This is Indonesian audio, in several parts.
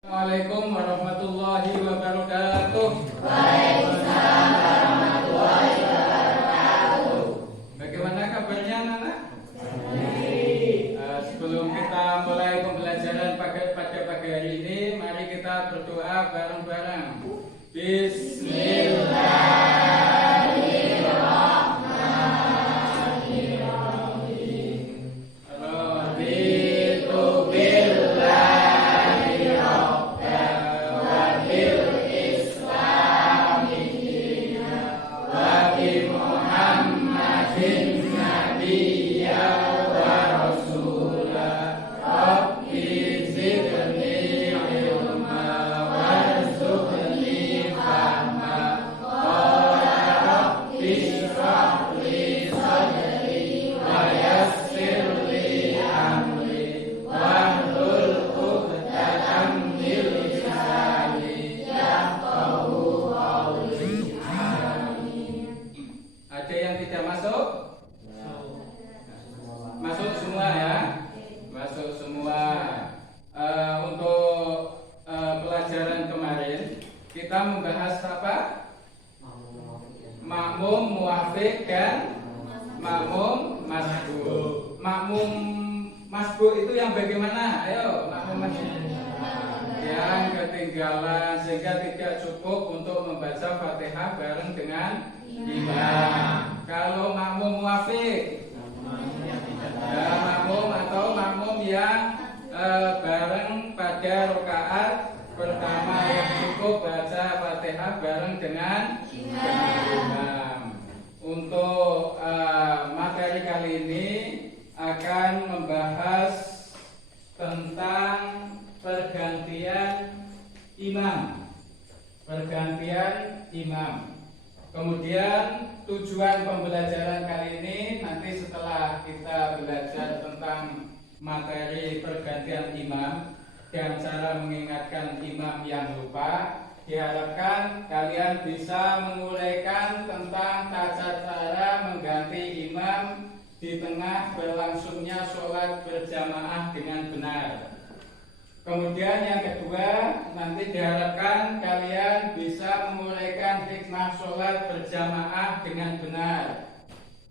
Assalamualaikum warahmatullahi wabarakatuh. Waalaikumsalam warahmatullahi wabarakatuh. Bagaimana kabarnya anak-anak? Sebelum kita mulai pembelajaran pada pagi hari ini, mari kita berdoa bareng-bareng. Bismillahirrahmanirrahim. Raditu billahi rabban wa bil islami dinan wa bi Muhammadin nabiyyan wa rasulan. Rabbi zidni ilma warzuqni fahma. Qala rabbi shrah li sadri wa yassir li amri wahlul 'uqdatam min lisani yafqahu qawli. Amin. Ada yang tidak masuk? Masuk semua ya? Masuk semua. Untuk pelajaran kemarin kita membahas apa? Makmum muwafiq dan makmum masbuk. Makmum masbuk itu yang bagaimana? Ayo, makmum masbuk yang ketinggalan sehingga tidak cukup untuk membaca Fatihah bareng dengan imam. Kalau makmum muwafiq, ya, makmum atau makmum yang bareng pada rakaat pertama yang cukup baca Fatihah bareng dengan imam. Untuk materi kali ini akan membahas tentang pergantian imam. Pergantian imam. Kemudian tujuan pembelajaran kali ini nanti setelah kita belajar tentang materi pergantian imam dan cara mengingatkan imam yang lupa, diharapkan kalian bisa menguraikan tentang tata cara mengganti imam di tengah berlangsungnya sholat berjamaah dengan benar. Kemudian yang kedua, nanti diharapkan kalian bisa menguraikan hikmah sholat berjamaah dengan benar.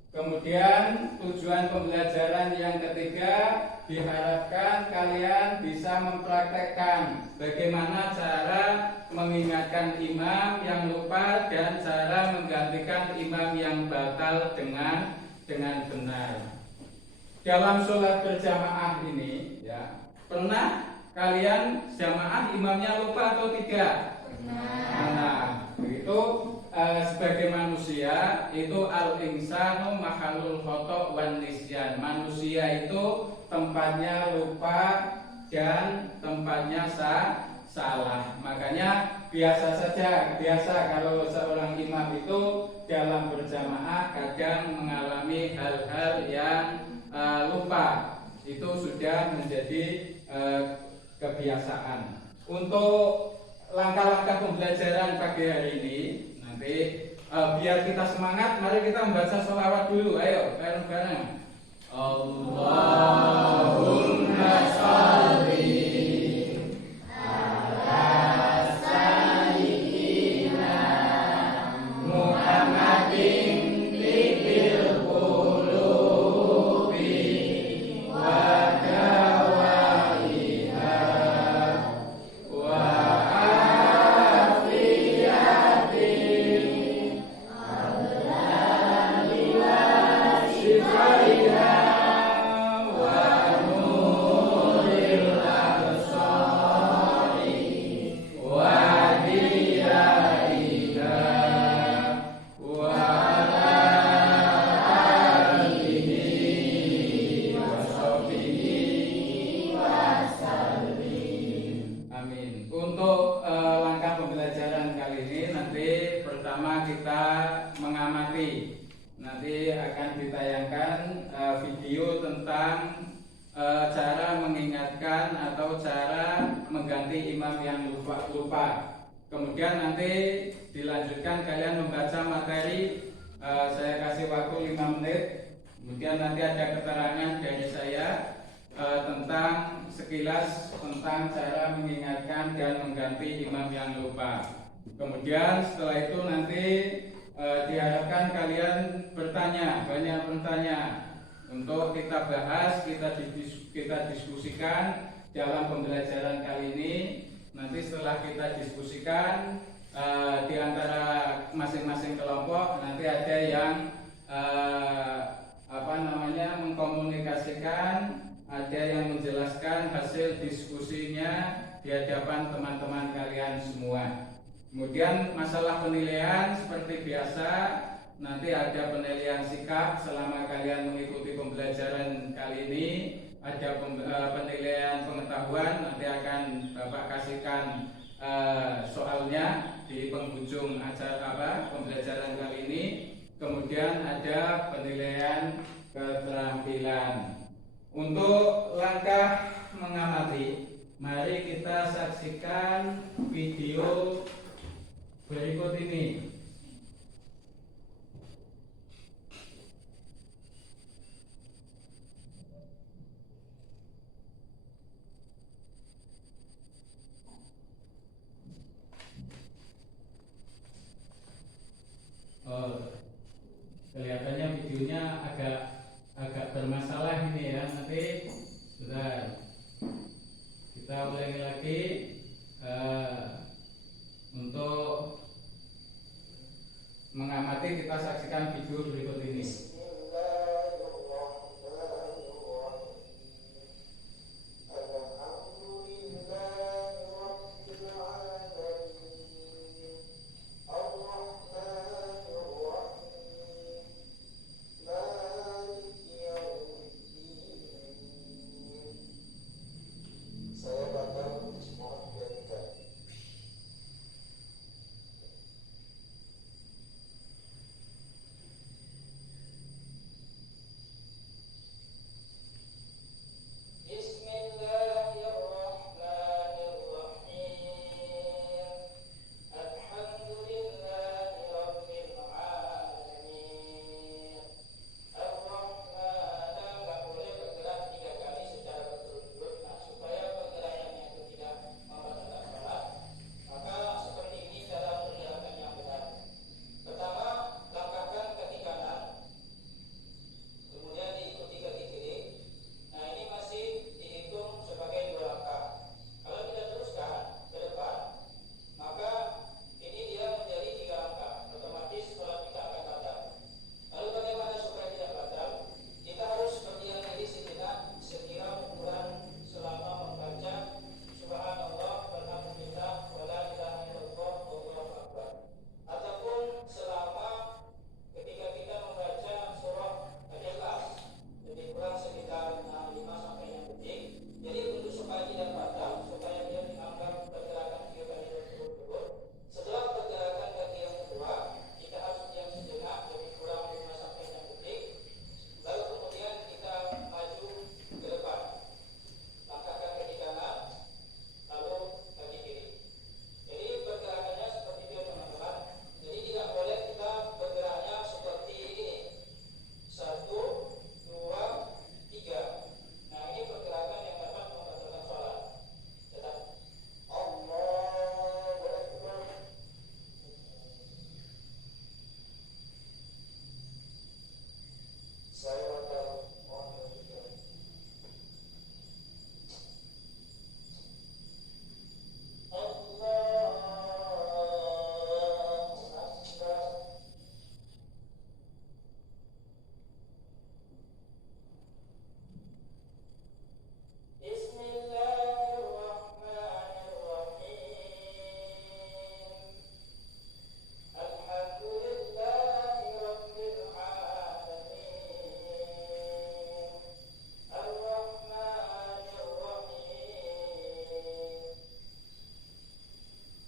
Kemudian tujuan pembelajaran yang ketiga, diharapkan kalian bisa mempraktekkan bagaimana cara mengingatkan imam yang lupa dan cara menggantikan imam yang batal dengan benar. Dalam sholat berjamaah ini, ya, pernah kalian jamaah imamnya lupa atau tidak? Nah, itu sebagai manusia itu al-insanu mahalul khoto' wan nisyan. Manusia itu tempatnya lupa dan tempatnya salah. Makanya biasa kalau seorang imam itu dalam berjamaah kadang mengalami hal-hal yang lupa. Itu sudah menjadi kebiasaan. Untuk langkah-langkah pembelajaran pagi hari ini nanti biar kita semangat, mari kita membaca sholawat dulu. Ayo bareng-bareng. Allahumma sholli ala sayyidina Muhammadin tibil qulubi wa dawaiha wa afiyati abdani wa shifaiha wa nuril absari wa diyaiha wa alihi wa sahbihi wa sallim. Amin. Untuk langkah pembelajaran kali ini nanti pertama kita mengamati. Nanti akan ditayangkan video tentang cara mengingatkan atau cara mengganti imam yang lupa. Kemudian nanti dilanjutkan kalian membaca materi. Saya kasih waktu 5 menit. Kemudian nanti ada keterangan dari saya tentang sekilas tentang cara mengingatkan dan mengganti imam yang lupa. Kemudian setelah itu nanti diharapkan kalian bertanya, banyak bertanya untuk kita bahas, kita diskusikan dalam pembelajaran kali ini. Nanti setelah kita diskusikan di antara masing-masing kelompok, nanti ada yang mengkomunikasikan, ada yang menjelaskan hasil diskusinya di hadapan teman-teman kalian semua. Kemudian masalah penilaian seperti biasa, nanti ada penilaian sikap selama kalian mengikuti pembelajaran kali ini. Ada penilaian pengetahuan, nanti akan Bapak kasihkan soalnya di penghujung acara pembelajaran kali ini. Kemudian ada penilaian keterampilan. Untuk langkah mengamati, mari kita saksikan video berikut ini. Kelihatannya videonya agak bermasalah ini ya. Nanti sudah kita ulangi lagi untuk mengamati. Kita saksikan video berikut ini.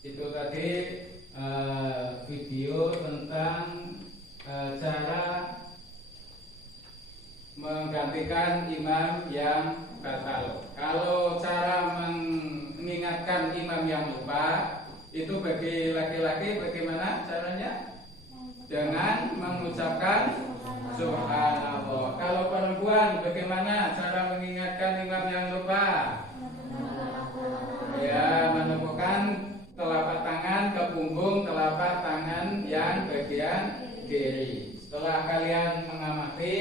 Itu tadi video tentang cara menggantikan imam yang batal. Kalau cara mengingatkan imam yang lupa itu bagi laki-laki bagaimana caranya? Dengan mengucapkan Subhanallah. Kalau perempuan bagaimana cara mengingatkan imam yang lupa? Ya, menepukkan telapak tangan ke punggung telapak tangan yang bagian kiri. Setelah kalian mengamati,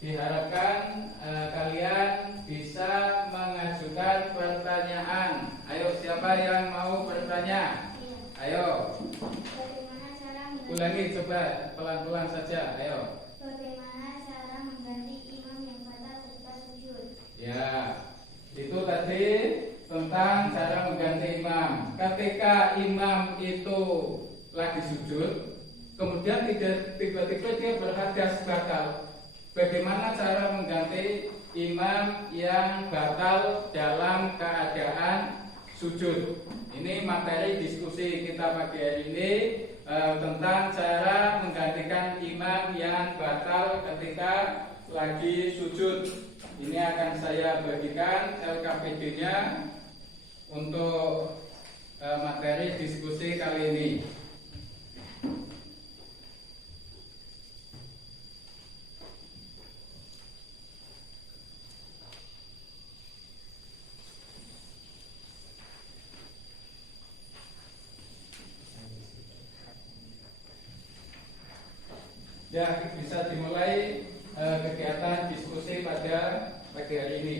diharapkan kalian bisa mengajukan pertanyaan. Ayo, siapa yang mau bertanya? Ayo. Bagaimana cara Ulangi coba pelan-pelan saja. Ayo. Bagaimana cara mengganti imam yang batal ketika sujud? Ya, itu tadi tentang cara mengganti imam. Ketika imam itu lagi sujud, kemudian tiba-tiba dia berhadas batal. Bagaimana cara mengganti imam yang batal dalam keadaan sujud? Ini materi diskusi kita pagi hari ini tentang cara menggantikan imam yang batal ketika lagi sujud. Ini akan saya bagikan LKPD-nya untuk materi diskusi kali ini. Ya, bisa dimulai kegiatan diskusi pada pagi hari ini.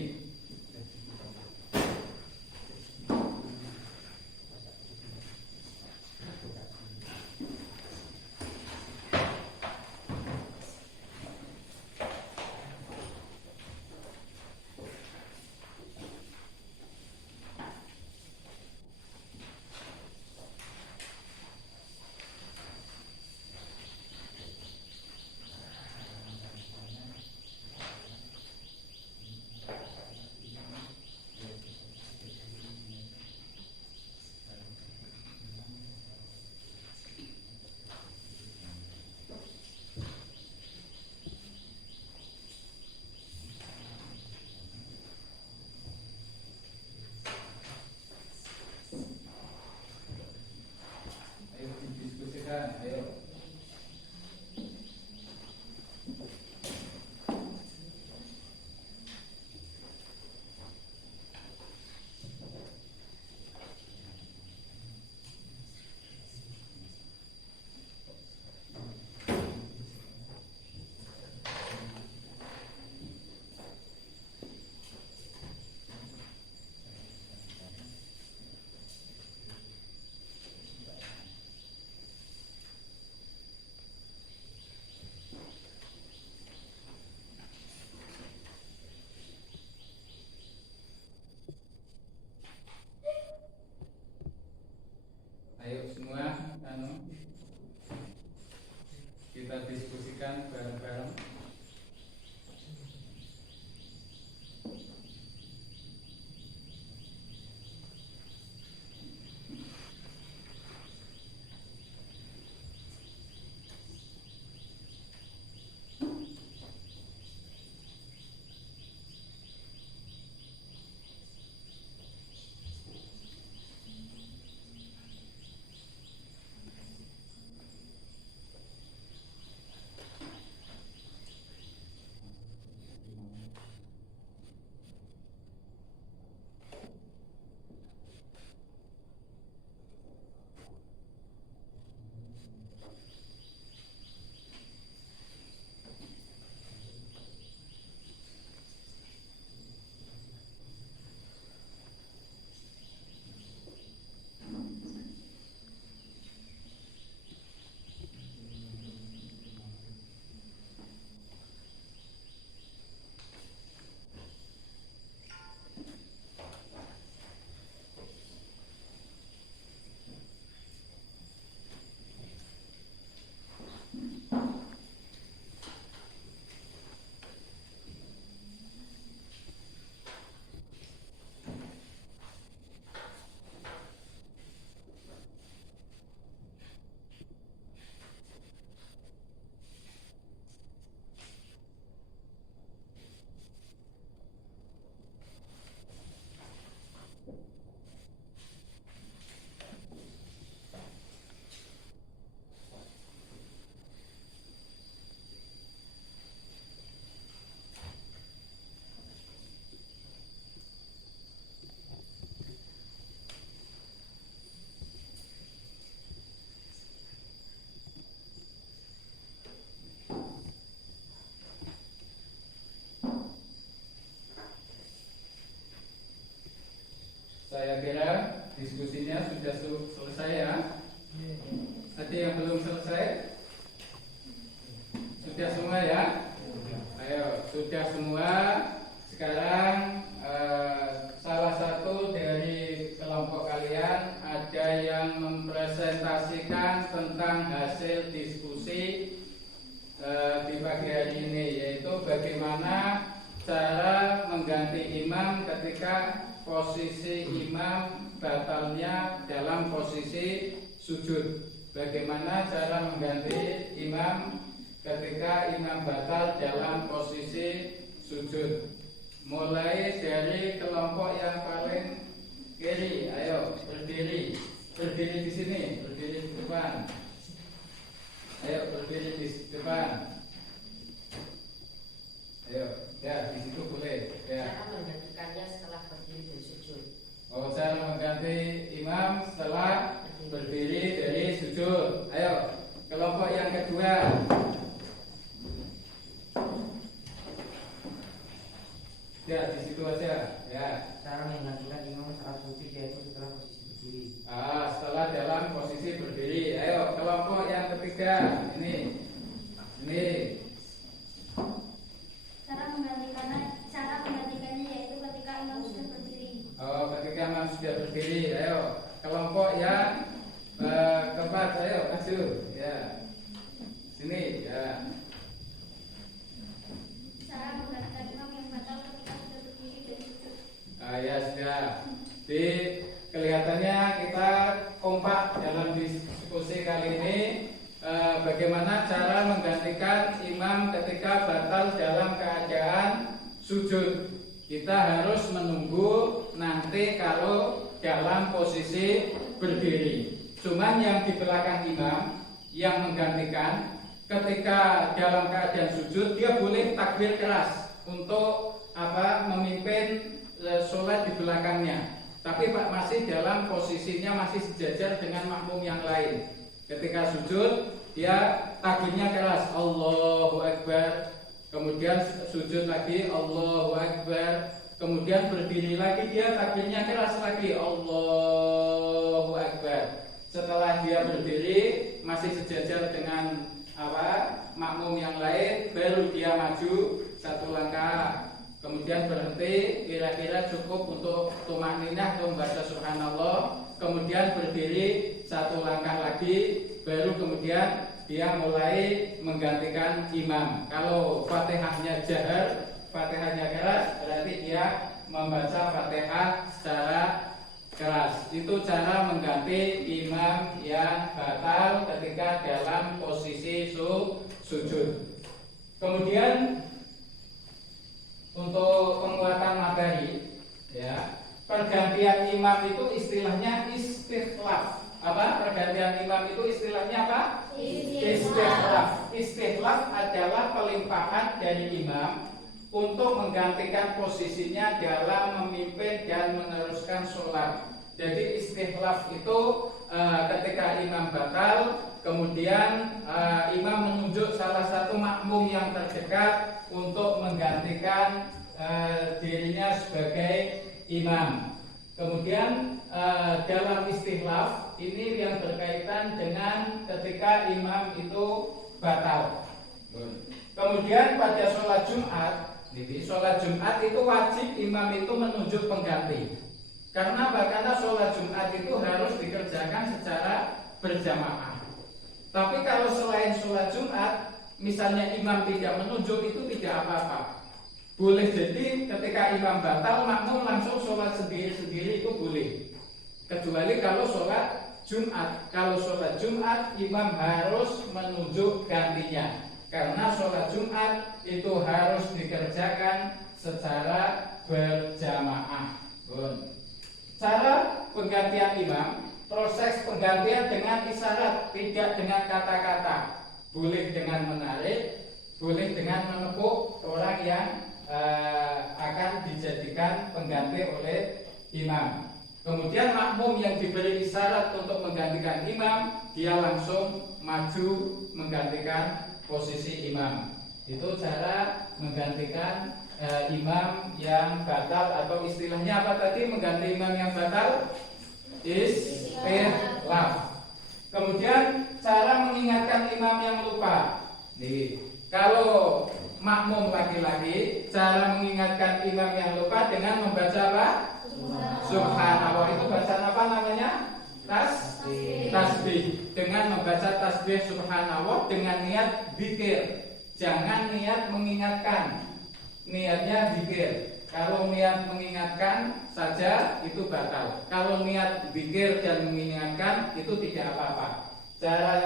Saya kira diskusinya sudah selesai ya. Ada yang belum selesai? Sudah semua ya? Ayo, sudah semua. Sekarang salah satu dari kelompok kalian ada yang mempresentasikan tentang hasil diskusi di pagi hari ini, yaitu bagaimana cara mengganti imam ketika posisi imam batalnya dalam posisi sujud. Bagaimana cara mengganti imam ketika imam batal dalam posisi sujud. Mulai dari kelompok yang paling kiri, ayo berdiri di sini, berdiri di depan. Ayo berdiri di depan. Ayo, ya di situ boleh. Ya. Cara menggantikannya setelah berdiri dari sujud. Oh, cara mengganti imam setelah berdiri dari sujud. Ayo, kelompok yang kedua. Ya, di situ aja. Ya. Cara menggantikan imam saat sujud yaitu setelah posisi berdiri. Setelah dalam posisi berdiri. Ayo, kelompok yang ketiga. Ini. Cara menggantikannya yaitu ketika imam sudah berdiri. Oh, ketika imam sudah berdiri. Ayo, kelompok yang keempat. Ayo, maju. Ya. Sini. Ya. Cara menggantikan imam yang batal ketika sudah berdiri dari sujud. Ya sudah. Di kelihatannya kita kompak dalam diskusi kali ini. Bagaimana cara menggantikan imam ketika batal dalam keadaan sujud. Kita harus menunggu nanti kalau dalam posisi berdiri. Cuman yang di belakang imam yang menggantikan ketika dalam keadaan sujud, dia boleh takbir keras untuk memimpin sholat di belakangnya. Tapi Pak masih dalam posisinya masih sejajar dengan makmum yang lain. Ketika sujud, dia takbirnya keras, Allahu Akbar. Kemudian sujud lagi, Allahu Akbar. Kemudian berdiri lagi, dia takbirnya keras lagi, Allahu Akbar. Setelah dia berdiri masih sejajar dengan makmum yang lain, baru dia maju satu langkah. Kemudian berhenti, kira-kira cukup untuk tumaninah atau membaca subhanallah. Kemudian berdiri satu langkah lagi, baru kemudian dia mulai menggantikan imam. Kalau Fatihahnya jahar, Fatihahnya keras, berarti dia membaca Fatihah secara keras. Itu cara mengganti imam yang batal ketika dalam posisi sujud. Kemudian untuk penguatan materi, ya, pergantian imam itu istilahnya istikhlaf. Pergantian imam itu istilahnya apa? Istikhlaf. Istikhlaf adalah pelimpahan dari imam untuk menggantikan posisinya dalam memimpin dan meneruskan sholat. Jadi istikhlaf itu ketika imam batal, kemudian imam menunjuk salah satu makmum yang terdekat untuk menggantikan dirinya sebagai imam. Kemudian dalam istikhlaf ini yang berkaitan dengan ketika imam itu batal. Kemudian pada sholat Jumat, sholat Jumat itu wajib imam itu menunjuk pengganti. Karena sholat Jumat itu harus dikerjakan secara berjamaah. Tapi kalau selain sholat Jumat, misalnya imam tidak menunjuk, itu tidak apa-apa. Boleh jadi ketika imam batal, makmum langsung sholat sendiri-sendiri itu boleh. Kecuali kalau sholat Jumat. Kalau sholat Jumat, imam harus menunjuk gantinya. Karena sholat Jumat itu harus dikerjakan secara berjamaah. Cara penggantian imam, proses penggantian dengan isyarat, tidak dengan kata-kata. Boleh dengan menarik, boleh dengan menepuk orang yang akan dijadikan pengganti oleh imam. Kemudian makmum yang diberi isyarat untuk menggantikan imam, dia langsung maju menggantikan posisi imam. Itu cara menggantikan imam yang batal, atau istilahnya apa tadi, mengganti imam yang batal, istilaf. Kemudian cara mengingatkan imam yang lupa. Nih, kalau makmum laki-laki, cara mengingatkan imam yang lupa dengan membaca apa? Subhanallah. Itu bacaan apa namanya? Tasbih. Dengan membaca tasbih subhanallah dengan niat zikir. Jangan niat mengingatkan. Niatnya zikir. Kalau niat mengingatkan saja itu batal. Kalau niat zikir dan mengingatkan itu tidak apa-apa. Cara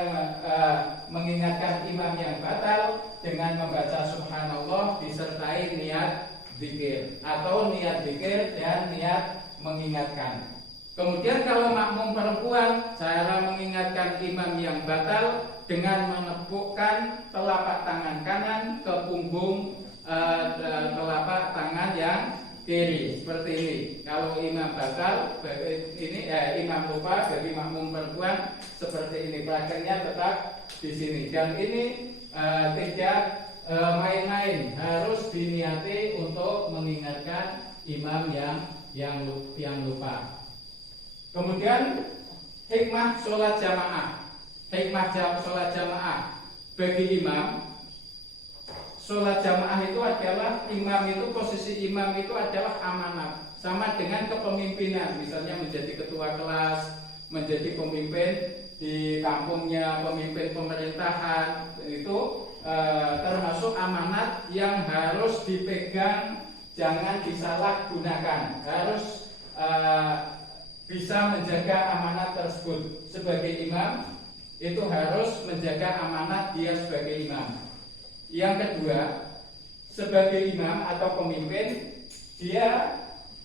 mengingatkan imam yang batal dengan membaca subhanallah disertai niat zikir, atau niat zikir dan niat mengingatkan. Kemudian kalau makmum perempuan, cara mengingatkan imam yang batal dengan menepukkan telapak tangan kanan ke punggung telapak tangan yang kiri, seperti ini. Kalau imam batal, ini imam lupa, bagi makmum perempuan seperti ini. Prakteknya tetap di sini. Dan ini tidak main-main, harus diniati untuk mengingatkan imam yang lupa. Kemudian hikmah sholat jamaah. Hikmah sholat jamaah bagi imam. Sholat jamaah itu adalah imam itu, posisi imam itu adalah amanat, sama dengan kepemimpinan. Misalnya menjadi ketua kelas, menjadi pemimpin di kampungnya, pemimpin pemerintahan, itu termasuk amanat yang harus dipegang, jangan disalahgunakan. Harus bisa menjaga amanat tersebut. Sebagai imam itu harus menjaga amanat dia sebagai imam. Yang kedua, sebagai imam atau pemimpin, dia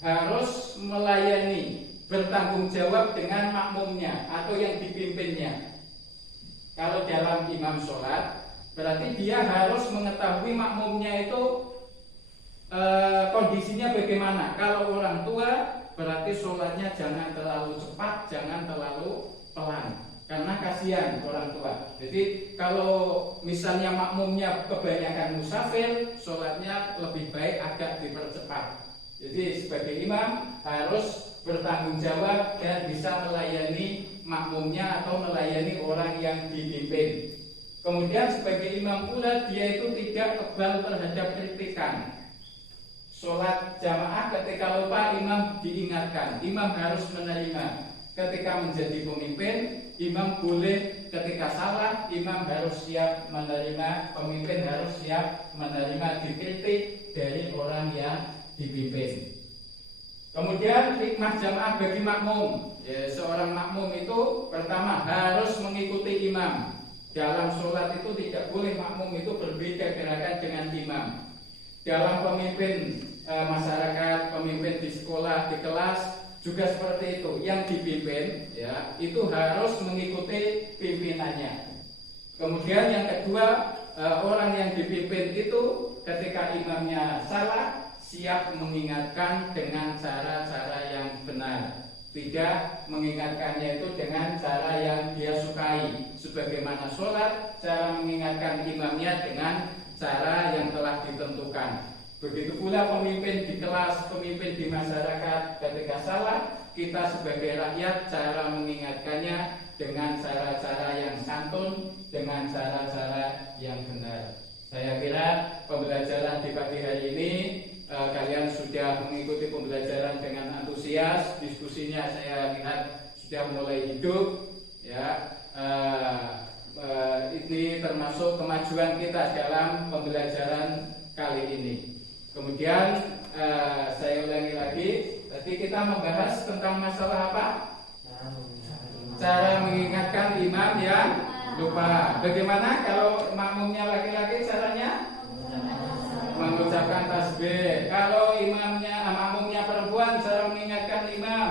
harus melayani, bertanggung jawab dengan makmumnya atau yang dipimpinnya. Kalau dalam imam sholat, berarti dia harus mengetahui makmumnya itu kondisinya bagaimana. Kalau orang tua, berarti sholatnya jangan terlalu cepat, jangan terlalu pelan, karena kasihan orang tua. Jadi kalau misalnya makmumnya kebanyakan musafir, sholatnya lebih baik agak dipercepat. Jadi sebagai imam harus bertanggung jawab dan bisa melayani makmumnya atau melayani orang yang dipimpin. Kemudian sebagai imam pula, dia itu tidak kebal terhadap kritikan. Sholat jamaah ketika lupa, imam diingatkan, imam harus menerima. Ketika menjadi pemimpin, imam boleh ketika salah, imam harus siap menerima, pemimpin harus siap menerima dikritik dari orang yang dipimpin. Kemudian hikmah jamaah bagi makmum. Seorang makmum itu pertama harus mengikuti imam. Dalam sholat itu tidak boleh makmum itu berbeda gerakan dengan imam. Dalam pemimpin masyarakat, pemimpin di sekolah, di kelas, juga seperti itu. Yang dipimpin itu harus mengikuti pimpinannya. Kemudian yang kedua, orang yang dipimpin itu ketika imamnya salah, siap mengingatkan dengan cara-cara yang benar. Tidak mengingatkannya itu dengan cara yang dia sukai. Sebagaimana sholat, cara mengingatkan imamnya dengan cara yang telah ditentukan. Begitu pula pemimpin di kelas, pemimpin di masyarakat, ketika salah, kita sebagai rakyat cara mengingatkannya dengan cara-cara yang santun, dengan cara-cara yang benar. Saya kira pembelajaran di pagi hari ini kalian sudah mengikuti pembelajaran dengan antusias. Diskusinya saya lihat sudah mulai hidup. Ini termasuk kemajuan kita dalam pembelajaran kali ini. Kemudian saya ulangi lagi, tadi kita membahas tentang masalah apa? Cara mengingatkan imam yang lupa. Bagaimana kalau makmumnya laki-laki caranya? Mengucapkan tasbih. Kalau makmumnya perempuan, cara mengingatkan imam?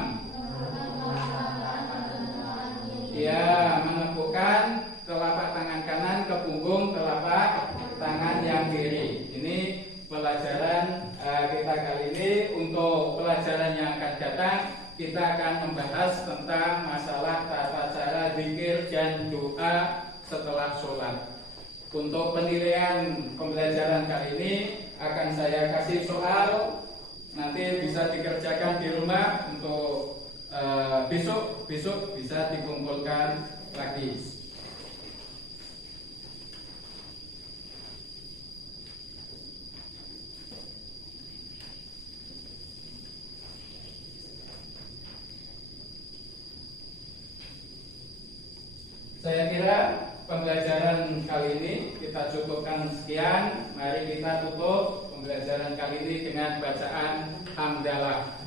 Ya, menepukkan telapak tangan kanan ke punggung telapak tangan yang kiri. Ini pelajaran kita kali ini. Untuk pelajaran yang akan datang, kita akan membahas tentang masalah tata cara zikir dan doa setelah sholat. Untuk penilaian pembelajaran kali ini akan saya kasih soal, nanti bisa dikerjakan di rumah untuk besok bisa dikumpulkan lagi. Saya kira pembelajaran kali ini kita cukupkan sekian. Mari kita tutup pembelajaran kali ini dengan bacaan hamdalah.